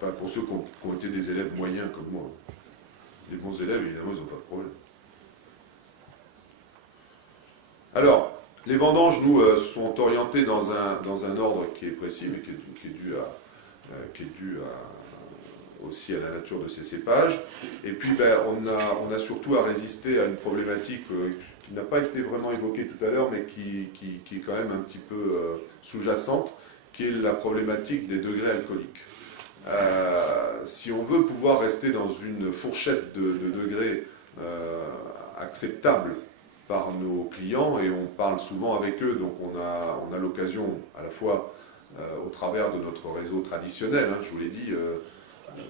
Enfin, pour ceux qui ont été des élèves moyens comme moi. Les bons élèves, évidemment, ils n'ont pas de problème. Alors, les vendanges, nous, sont orientées dans un ordre qui est précis, mais qui est dû aussi à la nature de ces cépages. Et puis, ben, on a surtout à résister à une problématique qui n'a pas été vraiment évoquée tout à l'heure, mais qui est quand même un petit peu sous-jacente, qui est la problématique des degrés alcooliques. Si on veut pouvoir rester dans une fourchette de degrés acceptable par nos clients, et on parle souvent avec eux, donc on a l'occasion à la fois au travers de notre réseau traditionnel, hein, je vous l'ai dit,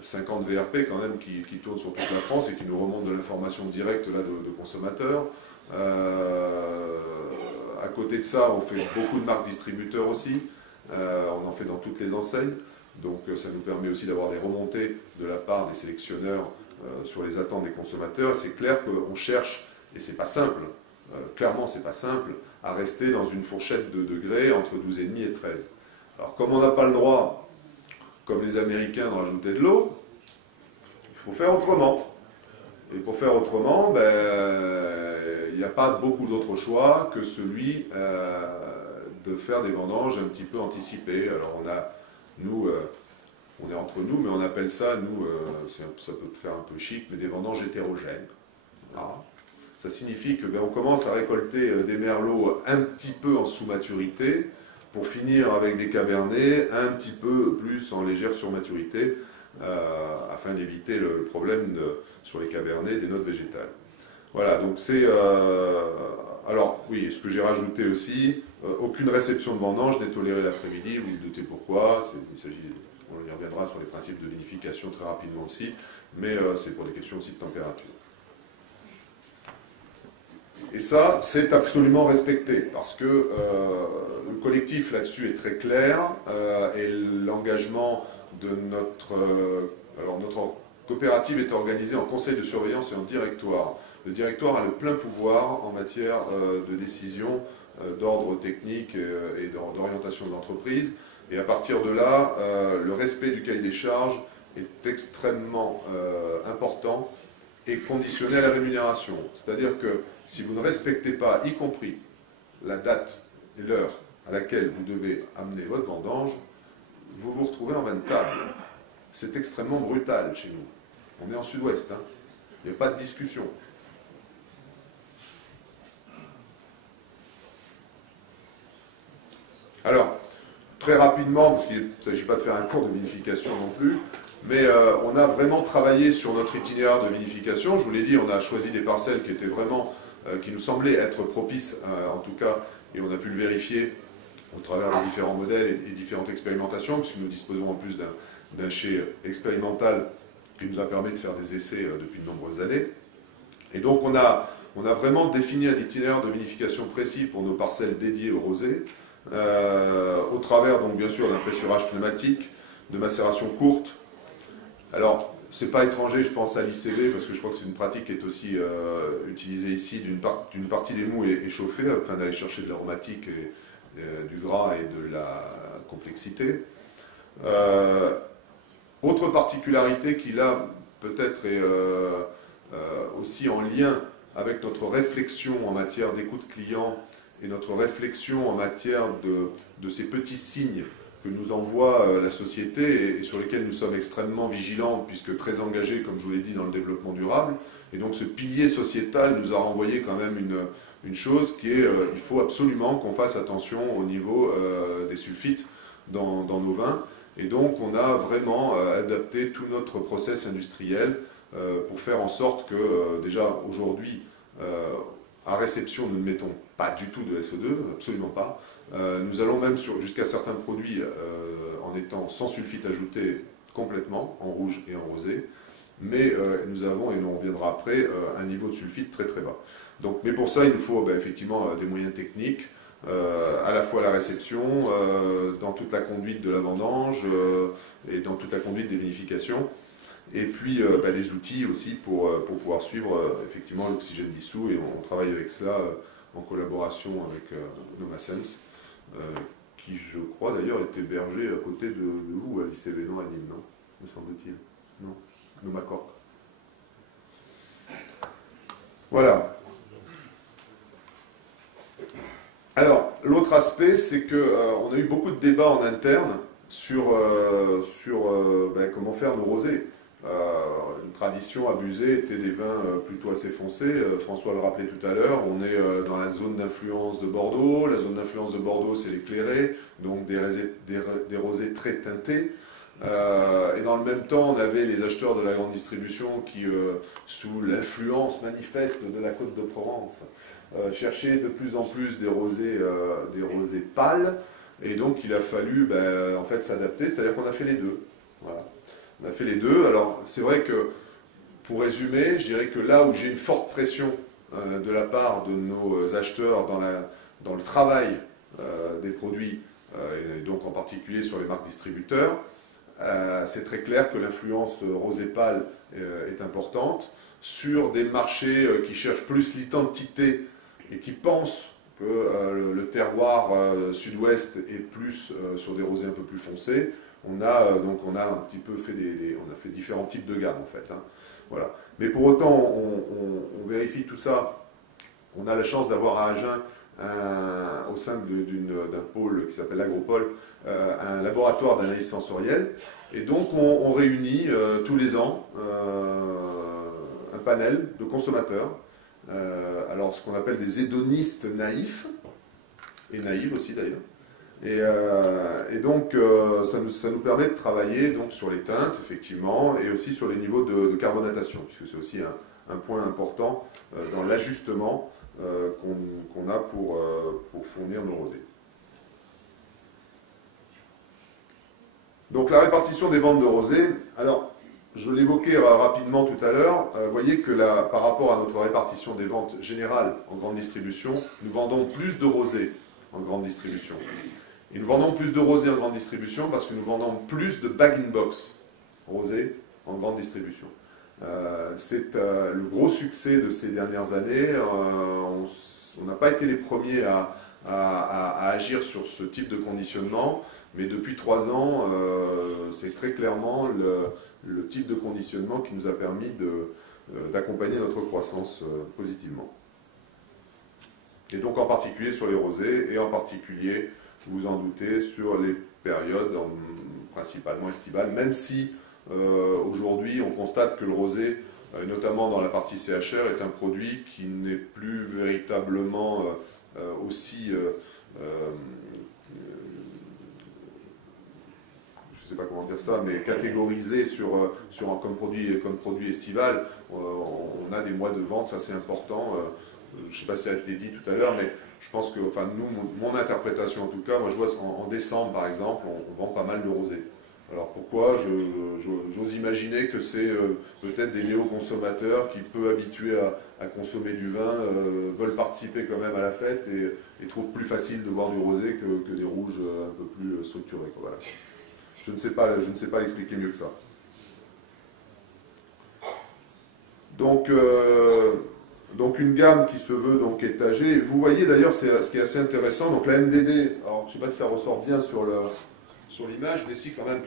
50 VRP quand même qui tournent sur toute la France et qui nous remontent de l'information directe là, de consommateurs. À côté de ça, on fait beaucoup de marques distributeurs aussi, on en fait dans toutes les enseignes, donc ça nous permet aussi d'avoir des remontées de la part des sélectionneurs sur les attentes des consommateurs. C'est clair qu'on cherche, et c'est pas simple, clairement c'est pas simple, à rester dans une fourchette de degrés entre 12,5 et 13. Alors comme on n'a pas le droit, comme les Américains, de rajouter de l'eau, il faut faire autrement. Et pour faire autrement, il n'y a pas beaucoup d'autre choix que celui de faire des vendanges un petit peu anticipées. Alors nous, on est entre nous, mais on appelle ça, nous, ça peut faire un peu chic, mais des vendanges hétérogènes. Voilà. Ça signifie que on commence à récolter des merlots un petit peu en sous-maturité, pour finir avec des cabernets un petit peu plus en légère surmaturité, afin d'éviter le problème sur les cabernets des notes végétales. Voilà, donc c'est... alors, oui, ce que j'ai rajouté aussi, aucune réception de vendange n'est tolérée l'après-midi, vous vous doutez pourquoi, on y reviendra sur les principes de vinification très rapidement aussi, mais c'est pour des questions aussi de température. Et ça, c'est absolument respecté, parce que le collectif là-dessus est très clair, et l'engagement de notre... alors, notre coopérative est organisée en conseil de surveillance et en directoire. Le directoire a le plein pouvoir en matière de décision d'ordre technique et d'orientation de l'entreprise, et à partir de là, le respect du cahier des charges est extrêmement important et conditionné à la rémunération. C'est-à-dire que si vous ne respectez pas, y compris la date et l'heure à laquelle vous devez amener votre vendange, vous vous retrouvez en bas de table. C'est extrêmement brutal chez nous. On est en sud-ouest, hein. Il n'y a pas de discussion. Alors, très rapidement, parce qu'il ne s'agit pas de faire un cours de vinification non plus, mais on a vraiment travaillé sur notre itinéraire de vinification. Je vous l'ai dit, on a choisi des parcelles qui étaient vraiment, qui nous semblaient être propices, en tout cas, et on a pu le vérifier au travers de différents modèles et différentes expérimentations, puisque nous disposons en plus d'un chai expérimental qui nous a permis de faire des essais depuis de nombreuses années. Et donc on a vraiment défini un itinéraire de vinification précis pour nos parcelles dédiées au rosé, au travers donc bien sûr d'un pressurage pneumatique, de macération courte. Alors, c'est pas étranger, je pense, à l'ICV, parce que je crois que c'est une pratique qui est aussi utilisée ici, d'une partie des mous échauffés, afin d'aller chercher de l'aromatique, du gras et de la complexité. Autre particularité qui, là, peut-être est aussi en lien avec notre réflexion en matière d'écoute client et notre réflexion en matière de ces petits signes que nous envoie la société et sur lesquels nous sommes extrêmement vigilants, puisque très engagés, comme je vous l'ai dit, dans le développement durable. Et donc ce pilier sociétal nous a renvoyé quand même une chose qui est il faut absolument qu'on fasse attention au niveau des sulfites dans nos vins. Et donc on a vraiment adapté tout notre process industriel pour faire en sorte que déjà aujourd'hui, à réception, nous ne mettons pas du tout de SO2, absolument pas. Nous allons même jusqu'à certains produits en étant sans sulfite ajouté complètement, en rouge et en rosé. Mais nous avons, et on reviendra après, un niveau de sulfite très très bas. Donc, mais pour ça, il nous faut effectivement des moyens techniques, à la fois à la réception, dans toute la conduite de la vendange et dans toute la conduite des vinifications. Et puis les outils aussi pour pouvoir suivre effectivement l'oxygène dissous, et on travaille avec cela en collaboration avec Nomasens, qui je crois d'ailleurs est hébergé à côté de vous à l'ICV, non, à Nîmes, non? me semble-t-il. Non, Nomacorp. Voilà. Alors, l'autre aspect, c'est qu'on a eu beaucoup de débats en interne sur comment faire nos rosés. Une tradition abusée était des vins plutôt assez foncés. François le rappelait tout à l'heure, on est dans la zone d'influence de Bordeaux. La zone d'influence de Bordeaux, c'est les clairés, donc des rosés très teintés. Et dans le même temps, on avait les acheteurs de la grande distribution qui, sous l'influence manifeste de la Côte de Provence, cherchaient de plus en plus des rosés pâles. Et donc, il a fallu en fait, s'adapter, c'est-à-dire qu'on a fait les deux. Voilà. On a fait les deux. Alors, c'est vrai que, pour résumer, je dirais que là où j'ai une forte pression de la part de nos acheteurs dans le travail des produits, et donc en particulier sur les marques distributeurs, c'est très clair que l'influence rosé pâle est importante. Sur des marchés qui cherchent plus l'identité et qui pensent que le terroir sud-ouest est plus sur des rosés un peu plus foncés, on a un petit peu fait on a fait différents types de gammes en fait. Hein. Voilà. Mais pour autant, on vérifie tout ça. On a la chance d'avoir à Agen, au sein d'un pôle qui s'appelle l'Agropole, un laboratoire d'analyse sensorielle. Et donc on réunit tous les ans un panel de consommateurs, alors ce qu'on appelle des hédonistes naïfs, et naïves aussi d'ailleurs. Et donc ça nous permet de travailler donc, sur les teintes, effectivement, et aussi sur les niveaux de carbonatation, puisque c'est aussi un point important dans l'ajustement qu'on a pour fournir nos rosés. Donc la répartition des ventes de rosés, alors je l'évoquais rapidement tout à l'heure, vous voyez que par rapport à notre répartition des ventes générales en grande distribution, nous vendons plus de rosés en grande distribution. Et nous vendons plus de rosés en grande distribution parce que nous vendons plus de bag-in-box rosés en grande distribution. C'est le gros succès de ces dernières années. On n'a pas été les premiers à agir sur ce type de conditionnement, mais depuis 3 ans, c'est très clairement le type de conditionnement qui nous a permis d'accompagner notre croissance positivement. Et donc en particulier sur les rosés, et en particulier, vous en doutez, sur les périodes principalement estivales, même si aujourd'hui on constate que le rosé, notamment dans la partie CHR, est un produit qui n'est plus véritablement aussi... je ne sais pas comment dire ça, mais catégorisé comme produit estival. On a des mois de vente assez importants. Je ne sais pas si ça a été dit tout à l'heure, mais je pense que, enfin, mon interprétation en tout cas, moi je vois en décembre par exemple, on vend pas mal de rosés. Alors pourquoi? J'ose imaginer que c'est peut-être des néo-consommateurs qui, peu habitués à consommer du vin, veulent participer quand même à la fête et trouvent plus facile de boire du rosé que des rouges un peu plus structurés. Voilà. Je ne sais pas l'expliquer mieux que ça. Donc une gamme qui se veut donc étagée. Vous voyez d'ailleurs, ce qui est assez intéressant, donc la MDD, alors je ne sais pas si ça ressort bien sur l'image, mais si quand même,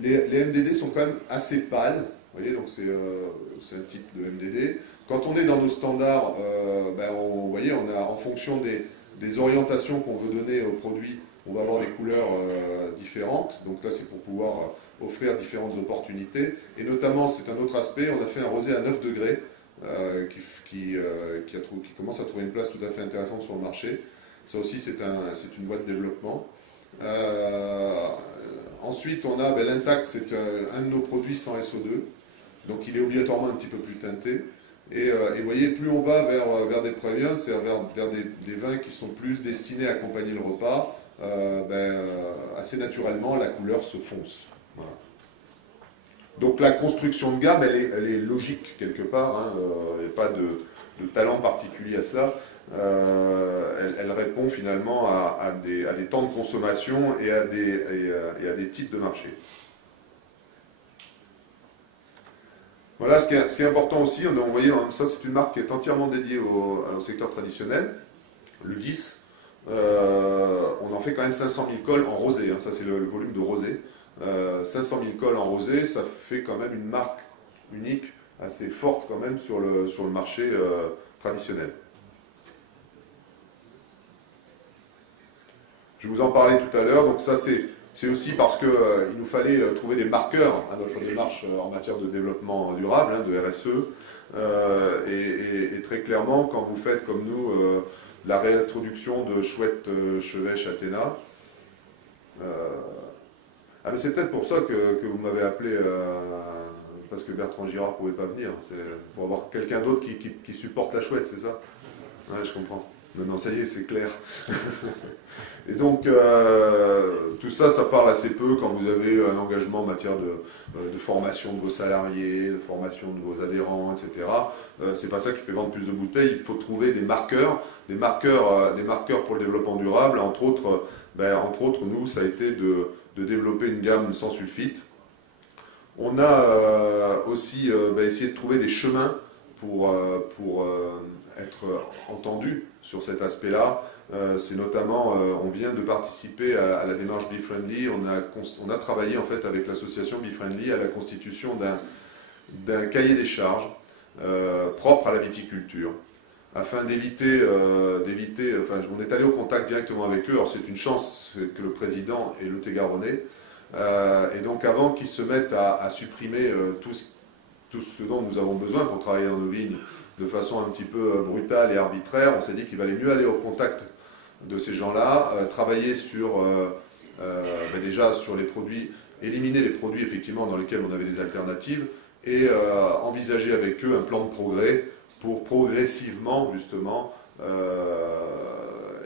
les MDD sont quand même assez pâles. Vous voyez, donc c'est un type de MDD. Quand on est dans nos standards, vous voyez, on a en fonction des orientations qu'on veut donner au produit, on va avoir des couleurs différentes. Donc là, c'est pour pouvoir offrir différentes opportunités. Et notamment, c'est un autre aspect, on a fait un rosé à 9 degrés qui commence à trouver une place tout à fait intéressante sur le marché. Ça aussi, c'est une voie de développement. Ensuite, on a l'Intact, c'est un de nos produits sans SO2. Donc il est obligatoirement un petit peu plus teinté. Et vous voyez, plus on va vers des premiums, c'est-à-dire vers des vins qui sont plus destinés à accompagner le repas, assez naturellement, la couleur se fonce. Voilà. Donc la construction de gamme, elle est logique quelque part, hein, il n'y a pas de talent particulier à cela. Elle répond finalement à des temps de consommation et à des types de marché. Voilà, ce qui est important aussi, vous voyez, ça c'est une marque qui est entièrement dédiée au secteur traditionnel, le 10. On en fait quand même 500 000 cols en rosé, hein, ça c'est le volume de rosé. 500 000 cols en rosé, ça fait quand même une marque unique, assez forte quand même sur le marché traditionnel. Je vous en parlais tout à l'heure, donc ça c'est aussi parce qu'il nous fallait trouver des marqueurs à notre démarche en matière de développement durable, hein, de RSE, et très clairement, quand vous faites comme nous la réintroduction de chouette chevêche Athéna, ah mais c'est peut-être pour ça que vous m'avez appelé, parce que Bertrand Girard ne pouvait pas venir, c'est pour avoir quelqu'un d'autre qui supporte la chouette, c'est ça? Ouais, je comprends. Maintenant, ça y est, c'est clair. Et donc, tout ça, ça parle assez peu quand vous avez un engagement en matière de formation de vos salariés, de formation de vos adhérents, etc. C'est pas ça qui fait vendre plus de bouteilles. Il faut trouver des marqueurs pour le développement durable. Entre autres, nous, ça a été de développer une gamme sans sulfite. On a aussi essayé de trouver des chemins pour être entendu sur cet aspect-là. C'est notamment, on vient de participer à la démarche BeFriendly. On a travaillé en fait avec l'association BeFriendly à la constitution d'un cahier des charges propre à la viticulture, afin d'éviter, enfin, on est allé au contact directement avec eux. Alors c'est une chance que le président est le Lot-et-Garonnais, et donc avant qu'ils se mettent à supprimer tout ce dont nous avons besoin pour travailler dans nos vignes de façon un petit peu brutale et arbitraire, on s'est dit qu'il valait mieux aller au contact de ces gens-là, travailler sur, déjà sur les produits, éliminer les produits effectivement dans lesquels on avait des alternatives, et envisager avec eux un plan de progrès pour progressivement justement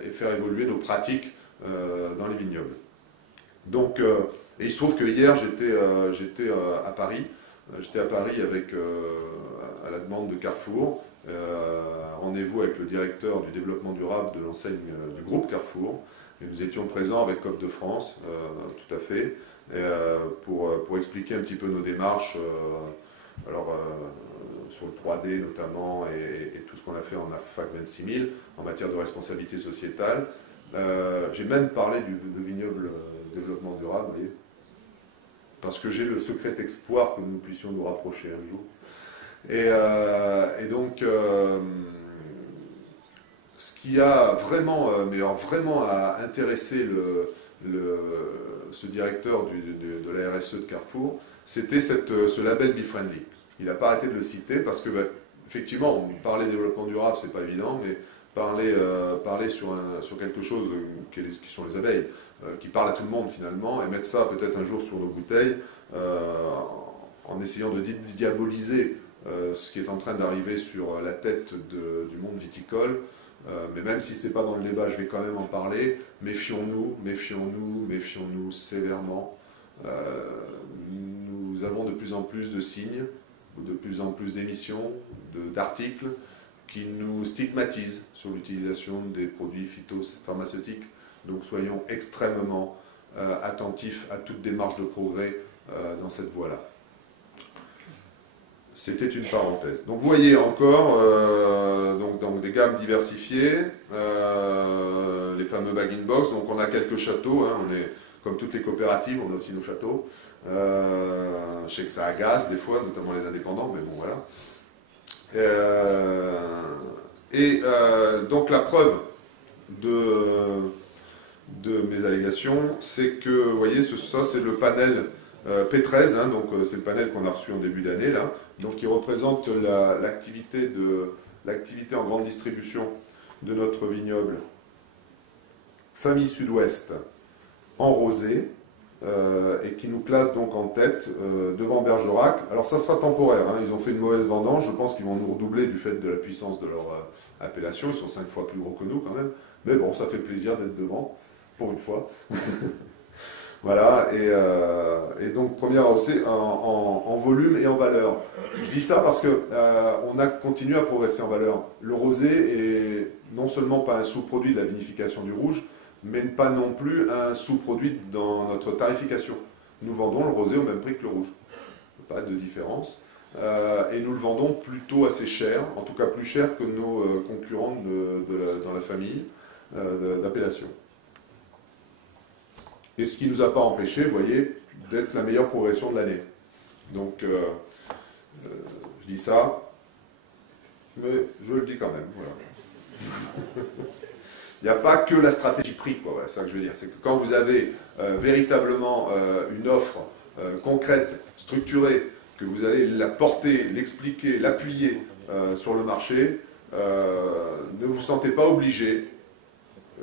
et faire évoluer nos pratiques dans les vignobles. Donc, et il se trouve que hier j'étais à Paris. J'étais à Paris à la demande de Carrefour, rendez-vous avec le directeur du développement durable de l'enseigne du groupe Carrefour, et nous étions présents avec COP de France, tout à fait, pour expliquer un petit peu nos démarches, sur le 3D notamment, et tout ce qu'on a fait en AFAC 26000 en matière de responsabilité sociétale. J'ai même parlé de vignoble développement durable, vous voyez, parce que j'ai le secret espoir que nous puissions nous rapprocher un jour. Et donc, ce qui a vraiment, vraiment intéressé ce directeur de la RSE de Carrefour, c'était ce label BeFriendly. Il n'a pas arrêté de le citer parce que, effectivement, parler développement durable, c'est pas évident, mais parler sur quelque chose qui sont les abeilles, qui parle à tout le monde finalement, et mettre ça peut-être un jour sur nos bouteilles, en essayant de diaboliser ce qui est en train d'arriver sur la tête du monde viticole. Mais même si ce n'est pas dans le débat, je vais quand même en parler. Méfions-nous, méfions-nous, méfions-nous sévèrement. Nous avons de plus en plus de signes, de plus en plus d'émissions, d'articles qui nous stigmatisent sur l'utilisation des produits phytopharmaceutiques. Donc soyons extrêmement attentifs à toute démarche de progrès dans cette voie-là. C'était une parenthèse. Donc vous voyez encore donc des gammes diversifiées, les fameux bag-in-box. Donc on a quelques châteaux, hein, on est comme toutes les coopératives, on a aussi nos châteaux. Je sais que ça agace des fois, notamment les indépendants, mais bon voilà. Donc la preuve de mes allégations, c'est que, vous voyez, ça c'est le panel P13, hein, donc c'est le panel qu'on a reçu en début d'année, là, donc qui représente l'activité en grande distribution de notre vignoble Famille Sud-Ouest en rosé, et qui nous classe donc en tête devant Bergerac. Alors ça sera temporaire, hein, ils ont fait une mauvaise vendange, je pense qu'ils vont nous redoubler du fait de la puissance de leur appellation, ils sont 5 fois plus gros que nous quand même, mais bon, ça fait plaisir d'être devant, pour une fois. Voilà, et donc première AOC en volume et en valeur. Je dis ça parce que on a continué à progresser en valeur. Le rosé est non seulement pas un sous-produit de la vinification du rouge, mais pas non plus un sous-produit dans notre tarification. Nous vendons le rosé au même prix que le rouge. Pas de différence. Et nous le vendons plutôt assez cher, en tout cas plus cher que nos concurrents dans la famille d'appellation. Et ce qui ne nous a pas empêché, vous voyez, d'être la meilleure progression de l'année. Donc, je dis ça, mais je le dis quand même. Voilà. Il n'y a pas que la stratégie prix, quoi. Voilà, c'est ça que je veux dire. C'est que quand vous avez véritablement une offre concrète, structurée, que vous allez la porter, l'expliquer, l'appuyer sur le marché, ne vous sentez pas obligé,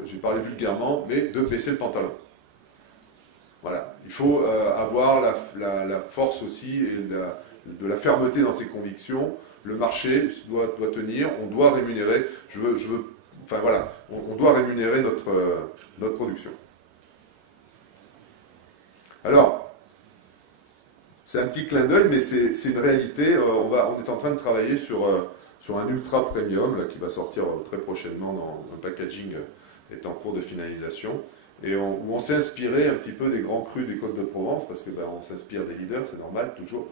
j'ai parlé vulgairement, mais de baisser le pantalon. Voilà. Il faut avoir la force aussi et de la fermeté dans ses convictions. Le marché doit tenir, on doit rémunérer, enfin voilà, on doit rémunérer notre production. Alors, c'est un petit clin d'œil, mais c'est une réalité. On est en train de travailler sur un ultra premium là, qui va sortir très prochainement dans un packaging est en cours de finalisation. Et où on s'est inspiré un petit peu des grands crus des Côtes de Provence, parce que on s'inspire des leaders, c'est normal, toujours.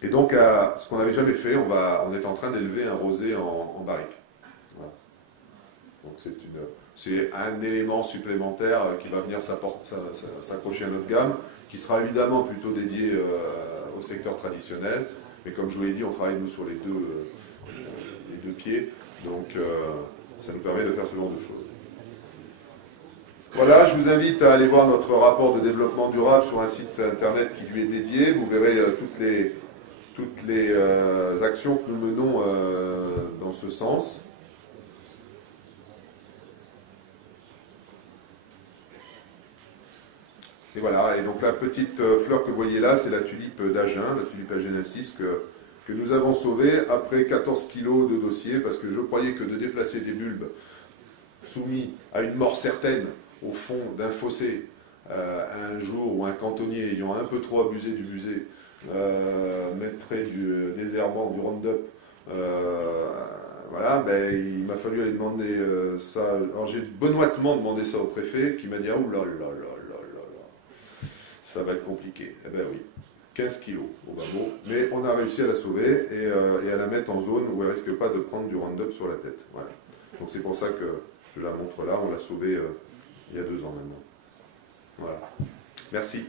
Et donc, ce qu'on n'avait jamais fait, on est en train d'élever un rosé en barrique. Voilà. Donc c'est un élément supplémentaire qui va venir s'accrocher à notre gamme, qui sera évidemment plutôt dédié au secteur traditionnel. Mais comme je vous l'ai dit, on travaille nous sur les deux pieds, donc ça nous permet de faire ce genre de choses. Voilà, je vous invite à aller voir notre rapport de développement durable sur un site internet qui lui est dédié. Vous verrez toutes les actions que nous menons dans ce sens. Et voilà, et donc la petite fleur que vous voyez là, c'est la tulipe d'Agen, la tulipe agenensis que nous avons sauvée après 14 kilos de dossier, parce que je croyais que de déplacer des bulbes soumis à une mort certaine au fond d'un fossé, un jour où un cantonnier ayant un peu trop abusé du musée mettrait du désherbant, du Roundup, voilà, ben, il m'a fallu aller demander ça. Alors j'ai benoîtement demandé ça au préfet, qui m'a dit « Oh là là là là là, ça va être compliqué ». Eh ben oui, 15 kilos au bas mot, mais on a réussi à la sauver et à la mettre en zone où elle ne risque pas de prendre du Roundup sur la tête. Voilà. Donc c'est pour ça que je la montre là, on l'a sauvée il y a 2 ans maintenant. Voilà. Merci.